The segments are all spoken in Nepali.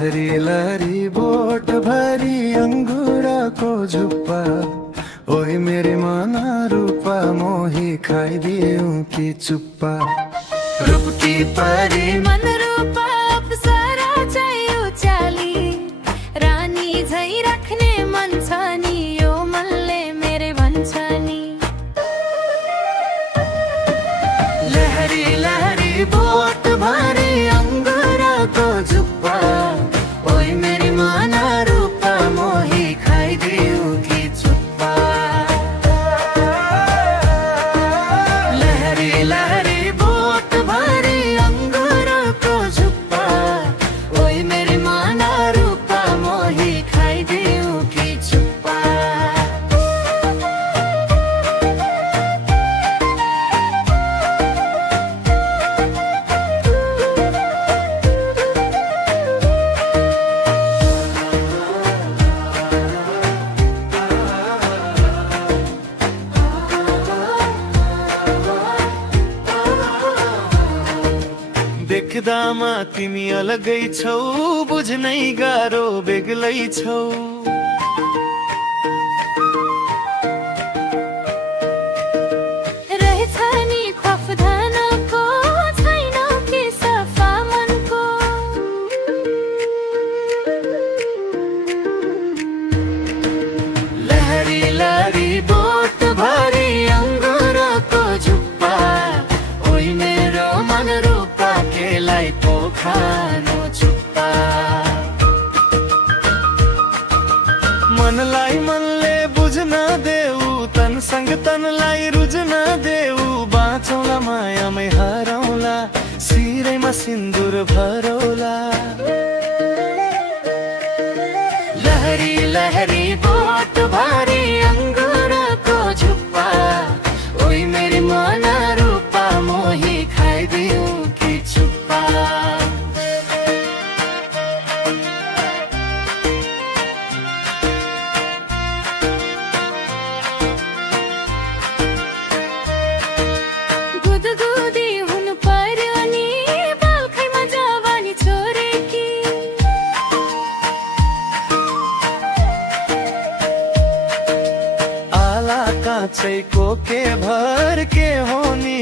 लहरी लहरी बोट भरी अंगूरा को झुप्पा, ओए मेरे माना रूपा मोही खाई दियूं की चुप्पा। रूप की परी मन रूपा अप्सरा चाहियो चाली, रानी झै राख्ने मन छ नि यो मनले मेरे भन्छ नि। लहरी लहरी बोट भरी अंगूरा को झुप्पा, ओए मेरी माना रूपा मोही खाई दियूं की चुप्पा। लहरी लहरी बोट भरी अंगूरा को झुप्पा, ओए मेरी माना रूपा मोही खाई दियूं की चुप्पा। देख्दामा तिमी अलगै छौ, बुझ्नै गाह्रो बेग्लै छौ। रहेछ नि खफ धनको, छैन कि सफा मनको। लहरी लहरी बोट भरी अंगूरको झुप्पा, ओइ मेरो मन रूपा केलाई पोखानो चुप्पा। मनलाई मनले बुझ्न देऊ, तनसँग तनलाई रुझ्न देऊ। बाँचौला मायामै हरौला, सिरैमा सिन्दुर भरौला। लहरी लहरी बोट भरी अंगूरको झुप्पा, ओइ मेरी माना रूपा मोही खाइदियूं की चुप्पा। गुदगुदी हुनु पर्यो नि, बालखैमा जवानी छोरेकी। आला काँचैको के भर के हो नि,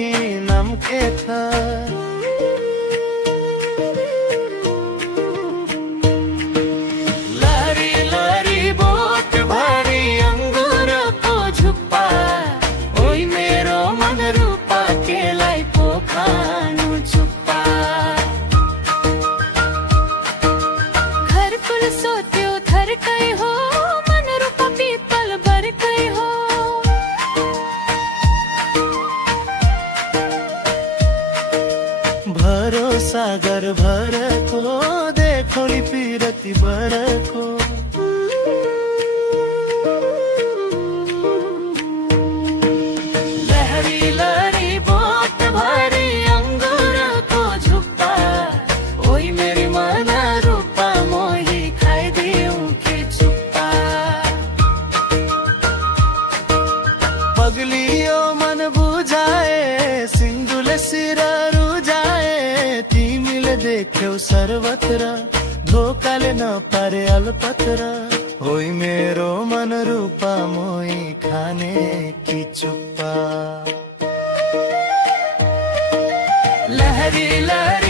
नाम के छ? लहरी लहरी बोट भरी अंगूरको झुप्पा, ओइ मेरो मन रूपा केलाई पोखानु चुप्पा। घर कुल सोत्यो थर्कै हो, मन रूपा पिपल बर्कै हो। भरोसा गर भरको, देखोली पिरती बरको। लहरी लहरी बोट भरी अंगूरको झुप्पा, ओइ मेरी माना रूपा मोही खाइदियूं की चुप्पा। पगलियो मन बुझाए, सिन्धुले सिर रुझाए। तिमीले देख्यौ सर्वत्र, धोकाले नपारे अलपत्र। ओइ मेरो मन रूपा मोही खाने की चुप्पा। लहरी लहरी